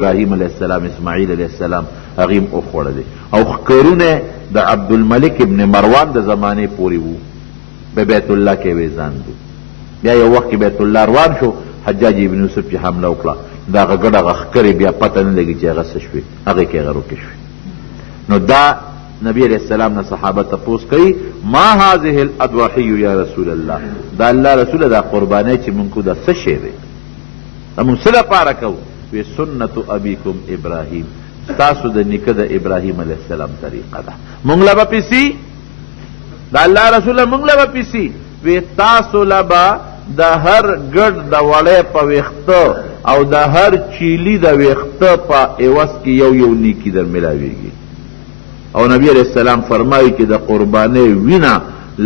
ابراهیم علیہ السلام اسماعیل علیہ السلام هغیم اوخوړه او ښکرونه د عبدالملک ابن مروان د زمانه پورې وو په بیت الله کې ویزان دي. بیا یو وخت بیت الله روان شو، حجاج ابن یوسف چې حمله وکړه دا غړه ښکرې بیا پته نه لګي چې هغه څه شوې، هغه کې هغه روکې شوې. نو دا نبی علیہ السلام نه صحابه تپوس کوي ما هذه الاضحی یا رسول الله، دا الله رسول دا قربانی چې مونږ کو دا څه شی دی، مونږ څه لپاره کوو؟ وی سنت ابیکم ابراهیم، ستاسو د نیکه د ابراهیم علیہ السلام طریقه ده، مونږ لبا پیسی دا الله رسول مونږ لبا پیسی. وی تاسو لبا د هر ګډ د وړې په ویخته او د هر چیلی د ویخته په عوض کې یو یو نیکی در ملاویږي. او نبی علیہ السلام فرمایي چې د قربانی وینا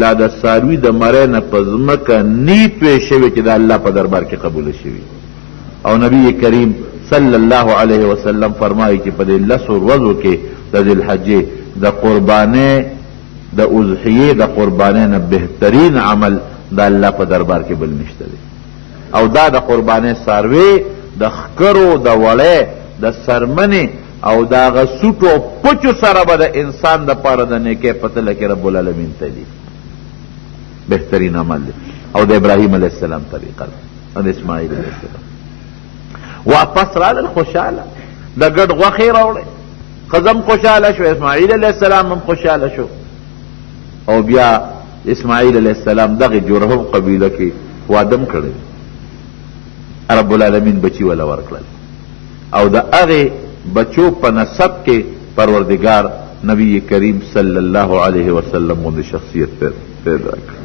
لا د ساروی د مړی نه په ځمکه نیت وی شوی چې د الله په دربار کې قبول شوي. او نبی کریم صلی الله علیه وسلم فرمایي چې په دې لسو ورځو کې د ذی الحجې د قربانۍ د اضحیې د قربانۍ نه بهترین عمل د الله په دربار کې بل نشته دی. او دا د قربانۍ څاروي د ښکرو د وړۍ د څرمنې او د هغه سوټو پچو سره به د انسان دپاره د نیکۍ په تله کې رب العالمین ته دي بهترین عمل دی. او د ابراهیم علیه السلام طریقه ده او د اسماعیل علیه السلام. واپس رالل خوشحاله د ګډ غوښې راوړې، ښځه هم خوشحاله شو، اسماعیل علیه السلام هم خوشحاله شو. او بیا اسماعیل علیه السلام دغې جرهم قبیله کې واده هم کړی، رب العالمین بچي وله ورکړل. او د هغې بچو په نسب کې پروردگار نبی کریم صلی الله علیه وسلم غوندې شخصیت پیدا کړ.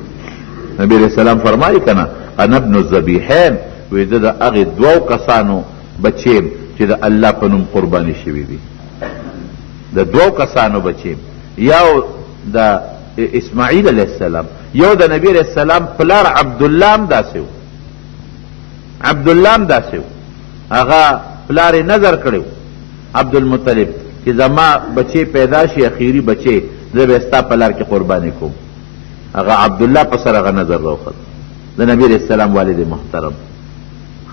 نبی علیہ السلام فرمایي که نه انا ابن الذبیحین، وی د هغې دوو کسانو بچیم چې د الله په نوم قرباني شوي دي، د دوو کسانو بچیم، یو د اسماعیل علیه السلام، یو د نبی علیہ السلام پلار عبدالله هم داسې و. عبدالله هم داسې و، هغه پلار یې نظر کړی عبدالمطلب چې زما بچی پیدا شي اخیری بچی زه به ستا په لار کې قرباني کوم. هغه عبدالله په سر هغه نظر راوخت. د نبی علیہ السلام والد محترم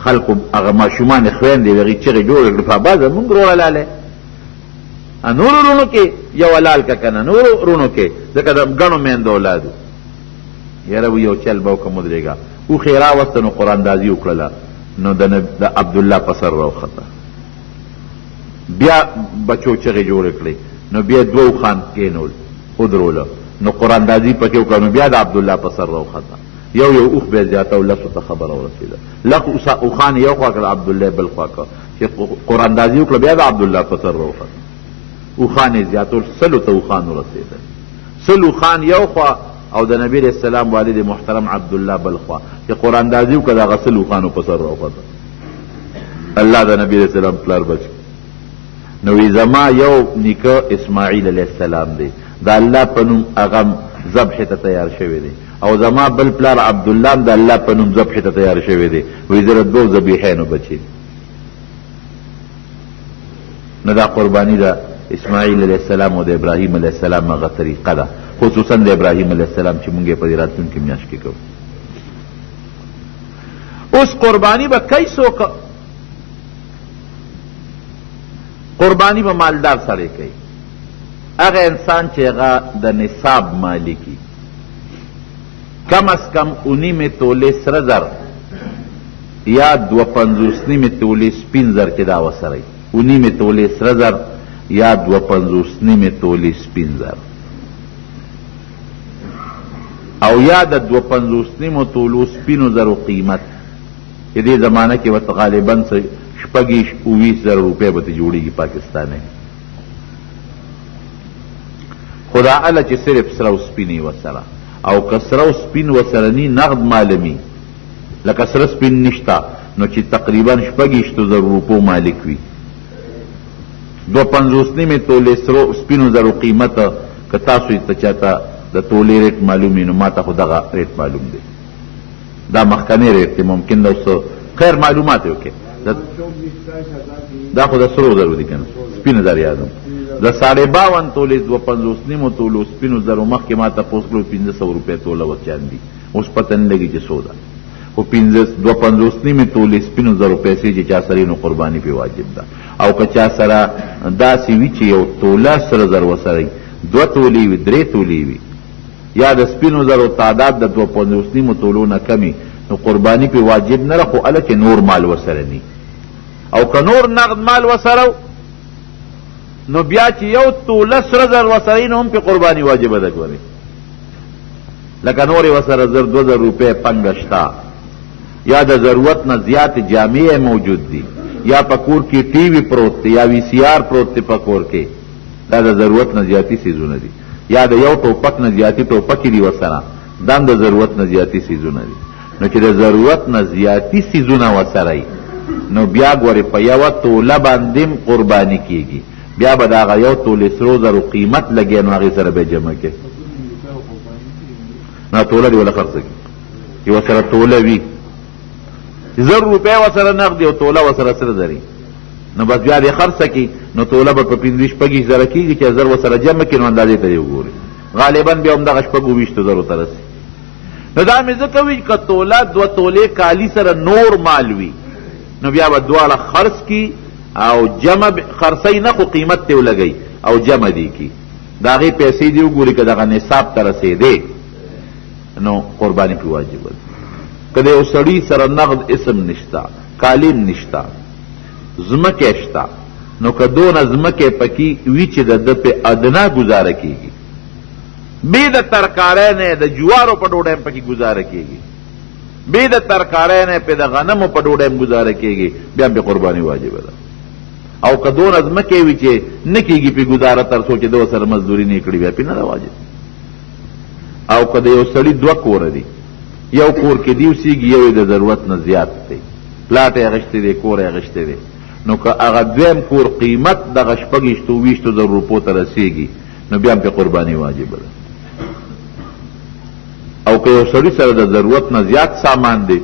خلقو هغه ماشومان خویندې هغې چغې جوړې کړې فابازه مونږ وروړه لالی نورو رونو کې یو لال که که نه نورو رونو کې ځکه د ګڼو میندو اولادو یاره و یو چل به وکړه مدرېږه اوښې یې راوسته نو قراندازي وکړله نو د عبدالله په سر راوخته. بیا بچو چغې جوړې کړې نو بیا دوه اوښان کېنول ودروله نو قراندازي پکې وکړه نو بیا د عبدالله په سر راوخته. یو یو اوښ به یې زیاته او لسو ته خبره ورسېده. لس اوښان یو خوا کړه عبدالله بل خوا کړه چې قراندازي وکړه بیا د عبدالله په سر راوخته. اوښان یې زیاتول سلو ته اوښان ورسېدل. سل اوښان یو خوا او د نبي علیہ السلام والد محترم عبدالله بل خوا چې قراندازي وکړه د هغه سل اوښانو په سر راوخته. الله د نبي علیہ السلام پلار بچ نو وی زما یو نیکه اسماعیل علیہ السلام دی، د الله په نوم هغه ذبح ته تیار شوی دی، او زما بل پلار عبدالله هم د الله په نوم ذبح ته تیار شوی دی. وی زه د دوو ذبیحینو بچی. نو دا قربانی ده اسماعیل علیہ السلام او د ابراهیم علیہ السلام هغه طریقه ده، خصوصا د ابراهیم علیہ السلام چې مونږ یې په دې راتلونکي میاشت کې کوو. اوس قربانی به کوي څوک؟ قربانی به مالدار سړی کوي، هغه انسان چې هغه د نصاب مالکی کم از کم 19 تولې سره زر یا 52 تولې سپین زر چې دا وسره 19 تولې سره زر یا 52 تولې سپین زر او یا د 52 تولو سپینو زرو قیمت چې دې زمانه کې ورته غالبا 26-29 روپۍ به ته جوړېږي پاکستانی. خدا اله چې صرف سره او سپینې وسره او که سره او سپین وسره نی نغد مالمی لکه سره سپین نشته نو چې تقریبا 26,000 روپو مالک وي. 52 تولې سرو سپینو زرو قیمت که تاسو ته چاته د تولې ریټ معلوم وي نو ما ته خو دغه ریټ معلوم دی، دا مخکنی ریټ دی، ممکن دا اوس خیر معلومات وکړي دا خو د سرو زرو دي که نه سپینو زر یادم د 52 تولې 52 تولو سپینو زرو مخکې ما ته پوس کړو 1500 روپۍ توله وچاندي، اوس پته نه لګي چې څو ده. خو 2.50 تولې سپینو زرو پیسې چې چا سره نو قرباني پې واجب ده. او که چا سره داسې وي چې یو توله سره زر ورسره 2 تولې وي 3 تولې وي یا د سپینو زرو تعداد د 2.50 تولو نه کمی نو قرباني پې واجب نه ده، خو هلکې نور مال ورسره ني. او که نور نقد مال ورسره نو بیا چې یو توله سره زر ورسره نو هم پې قرباني واجبه ده. ګورئ لکه نورې ورسره 2,000 روپۍ پنګه شته یا د ضرورت نه زیات جامع موجود دي یا په کور کې ټي وي پروت دی یا وی سی آر پروت دی په کور کې، دا د ضرورت نه زیاتی څیزونه دي. یا د یو ټوپک نه زیاتی ټوپکې دي ورسره، دا د ضرورت نه زیاتی څیزونه دي. نو چې د ضرورت نه زیاتی څیزونه ورسره نو بیا ګورې په یوه توله باندې قرباني کېږي، بیا به د هغه یو تولې سرو زرو قیمت لګي نو هغې سره به جمع کې نه توله دې وله خرڅه کړي چې ورسره توله وي 1,000 روپۍ ورسره نقد او توله ورسره سره زري نو بس بیا دې خرڅه کړي نو توله به په 15-20 زره کېږي چې 1000 ورسره جمع کړي نو اندازې ته یې وګوري، غالبا بیا همدغه 25 زرو ته رسي. نو دا مې ځکه وي که توله 2 تولې کالي سره نور مال وي نو بیا به دواړه خرڅ کړي او جمع خرڅی نه خو قیمت ته ولګئ او جمع دی کی د هغې پیسې دې وګوري که دغه نصاب ته رسېدی نو قرباني پې واجبه ده. که د یو سړي سره نقد اسم نشته، کالیم نشته، ځمکې شته، نو که دونه ځمکې پکې وي چې د ده پې ادنا ګزاره کېږي، بې د ترکارۍ نه د جوارو په ډوډۍ هم پکې ګزاره کېږي، بې د ترکارۍ نه پې د غنمو په ډوډۍ هم ګزاره کېږي، بیا هم پې قرباني واجبه ده. او که دونه ځمکې وي چې نه کېږي پې ګزاره تر څو چې ده ورسره مزدوري نه کړي بیا پې نه ده واجب. او که د یو سړي 2 کوره دي، یو کور کې دی اوسېږي یو د ضرورت نه زیات دی، پلاټ یې اخیستی دی کور یې اخیستی دی، نو که هغه دویم کور قیمت دغه 26-20 روپو ته رسېږي نو بیا هم پې قرباني واجبه ده. او که یو سړي سره د ضرورت نه زیات سامان دی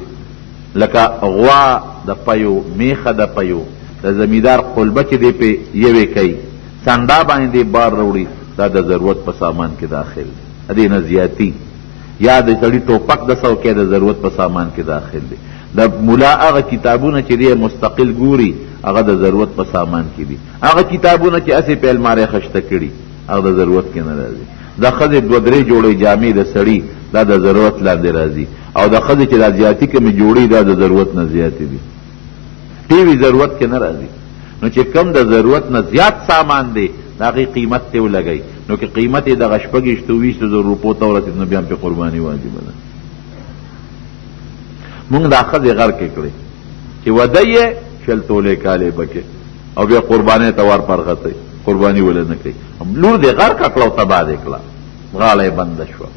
لکه غوا د پیو، میخه د پیو، د زمیدار قلبه چې دی پې یوې کوي، سنډا باندې دی بار راوړي، دا د ضرورت په سامان کې داخل دی، دې نه زیاتی. یا د سړي ټوپک د څوکۍ د ضرورت په سامان کې داخل دی. د ملا هغه کتابونه چې دی مستقل ګوري هغه د ضرورت په سامان کې دي. هغه کتابونه چې هسې په المارۍ خشته کړي هغه د ضرورت کې نه راځي. د ښځې 2-3 جوړې جامې د سړي دا د ضرورت لاندې راځي، او د ښځې چې دا زیاتي کومې جوړې دا د ضرورت نه زیاتې دي، ټي وي ضرورت کې نه راځي. نو چې کم د ضرورت نه زیات سامان دی د هغې قیمت ته ولګئ، نو که قیمت یې دغه 26-20 روپو ته ورسېد نو بیا هم پې قرباني واجبه ده. مونږ دا ښځې غرقې کړې چې وده یې 20 تولې کالې بکې او بیا قربانۍ ته ور پرغتی، قرباني ولې نه کوي. لور دې غرقه کړه او تباه دې کړه، غاړه یې بنده شوه،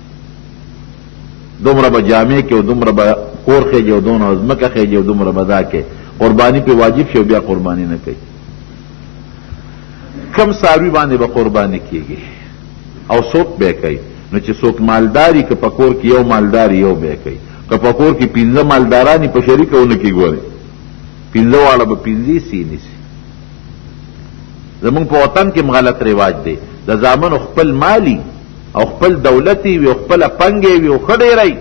دومره به جامې کې او دومره به کور خېجي او دونه ځمکه خېجي او دومره به دا کې قرباني پې واجب شي او بیا قرباني نه کوي. کم څاروي باندې به قرباني کېږي او څوک به کوي؟ نو چې څوک مالداري که په کور کې یو مالداري یو به کوي، که په کور کې 15 مالدارانی په شریکه ونه کې ګوري 15 واړه به 15 سي نیسي. زمونږ په وطن کې غلط رواج دی، د زامنو خپل مالی او خپل دولتي وي او خپله پنګې وي او ښه ډېری،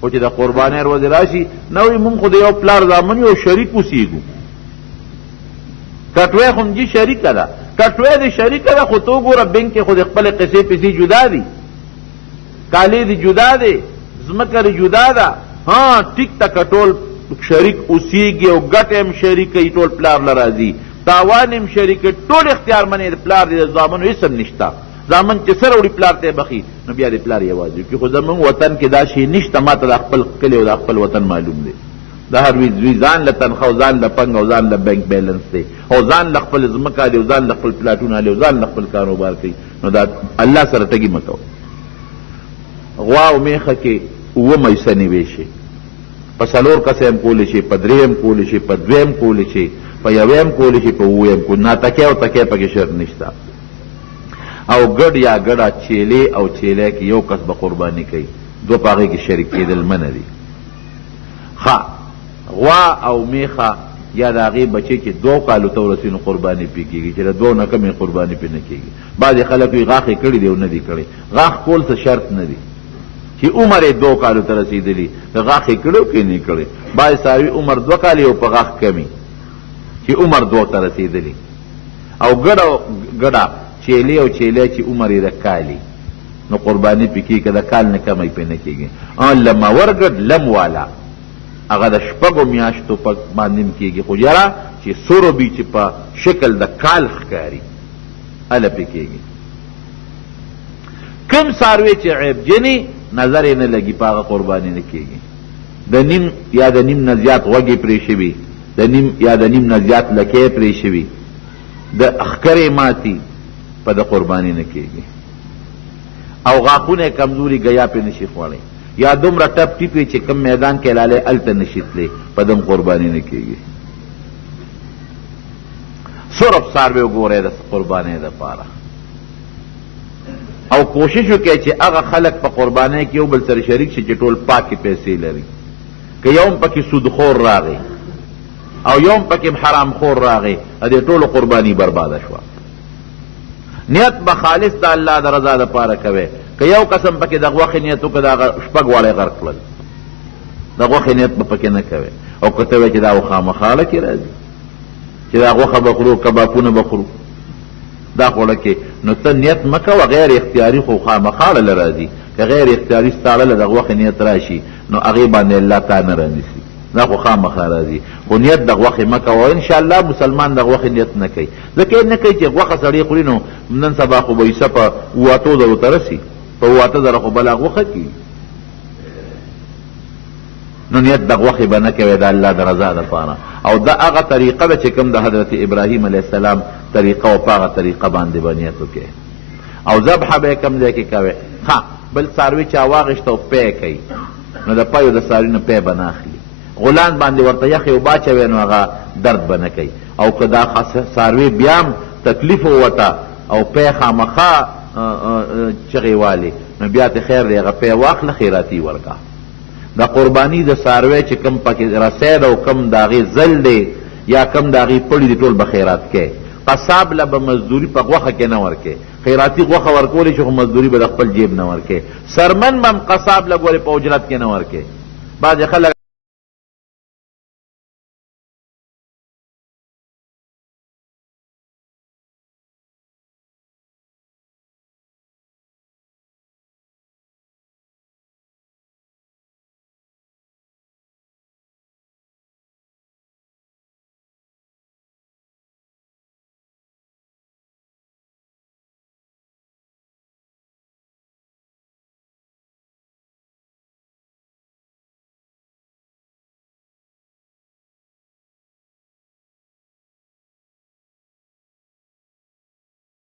خو چې د قربانۍ ورځې راشي نه وایي مونږ خو د یو پلار زامن یو شریک اوسېږو. کټوۍ خو مجي شریکه ده، کټوۍ دې شریکه ده، خو تو ګوره بینک کې خو د خپلې قصې پسې جدا دي، کالې دې جدا دی، ځمکه دې جدا ده. ها ټیک ته که ټول شریک اوسېږي او ګټه هم شریکه وي، ټول پلار له راځي، تاوان هم شریکه، ټول اختیار منې د پلار دی، د زامنو هېڅ هم نشته. زامن چې سره وړي پلار ته یې بخي نو بیا د پلار یوازې وکړي. خو زمونږ وطن کې دا شی نشته، ما ته د خپل کلي او د خپل وطن معلوم دی. د هر زوی ځان له تنخوا او ځان له پنګ او ځان له بینک بیلنس دی او ځان له خپل ځمکه دی او ځان له خپل پلاټونه دی او ځان له خپل کاروبار کوي. نو دا الله سره ټګي مه کوه. غوا او میخه کې 7 میسه نیوی شي، په 4 کسه هم کولی شي، په 3 هم کولی شي، په 2 هم کولی شي، په 1 هم کولی شي، په 7 هم کولی. ناتکۍ او تکۍ پکې شرط نشته. او ګډ یا ګډه چیلې او چیلی کې یو کس به قرباني کوي، 2 په هغې کې شریک کېدل منع دي. ښه غوا او میخه یا د هغې بچې چې 2 کالو ته ورسي نو قرباني پې کېږي، چې د 2 نه کمې قرباني پې نه کېږي. بعضې خلک وي غاښ یې کړي دی او نه دي کړی. غاښ کول څه شرط نه دي، چې عمر یې 2 کالو ته رسېدلي د غاښ یې کړو کې نه کړی بعضې څاروي عمر 2 کالې او په غاښ کمي چې عمر 2 ته رسېدلي او ګډه چیلې او چیلې چې عمر یې د کالي نو قرباني پې کېږي که د کال نه کمی پې نه کېږي لمه ورګډ لم والا هغه د 6 میاشتو په باندې م کېږي خو یاره چې سورو بي چې په شکل د کال ښکاري هله پې کېږي کم څاروی چې عیبجنې نظر یې نه لګي په هغه قرباني نه کېږي د نیم یا د نیم نه زیات غوږې پرې شوي یا د نیم نه زیات لکې پرې شوي د ښکرې ماتي په د قرباني نه کېږي او غاښونه یې کمزوري ګیا پې نشي خوړی یا دومره ټپ ټیپې چې کم میدان کې لالی هلته نشي تللی په دم قرباني نه کېږي صرف څاروی وګورئ د قربانۍ دپاره او کوشش وکړئ چې هغه خلک په قربانۍ کې یو بل سره شریک شي چې ټول پاکې پیسې لري که یو هم پکې سودخور راغی او یو هم پکې حرام خور راغی د دې ټولو قرباني برباده شوه نیت به خالص د الله د رضا دپاره کوئ که یو قسم پکې د غوښې نیت وکړه د هغه 6 واړی غرق کړل د غوښې نیت به پکې نه کوئ او که ته وایې چې دا خامخاله کې راځي چې دا غوښه به خورو کبابونه به خورو دا خوړه کې نو ته نیت مه کوه غیر اختیاري خو خامخاله له راځي که غیر اختیاري ستاړله د غوښې نیت راشي نو هغې باندې الله تا نه رانیسي دا خو خامخا راځي خو نیت د غوښې مه کوه انشاءالله مسلمان د غوښې نیت نه کوي ځکه یې نه کوي چې غوښه سړی خوري نو نن سبا خو به حصه په 8000 ته رسي په 8000 خو بله غوښه کېږي نو نیت د غوښې به نه کوي د الله د رضا دپاره او دا هغه طریقه ده چې کوم د حضرت ابراهیم علیه السلام طریقه او په هغه طریقه باندې به نیت وکړي او ذبحه به یې کوم ځای کې کوي ها بل څاروي چا واغېشته او پی کوي نو د پیو د څاروي نه پی به نه اخلي غولان باندې ورته یخې اوبه اچوي نو هغه درد به نه کوي او که دا څاروي بیا هم تکلیف ووته او پی خامخا چغې والي نو بیا ته خیر دی هغه پی واخله خیراتي ورکړه د قرباني د څاروی چې کم پکې رسید او کم د هغې زل دی یا کم د هغې پړي دی ټول به خیرات کوي قصاب له به مزدوري په غوښه کې نه ورکوي خیراتي غوښه ورکولی شي خو مزدوري به د خپل جیب نه ورکوي سرمن به هم قصاب له ګورې په اجرت کې نه ورکوي بعضې خلک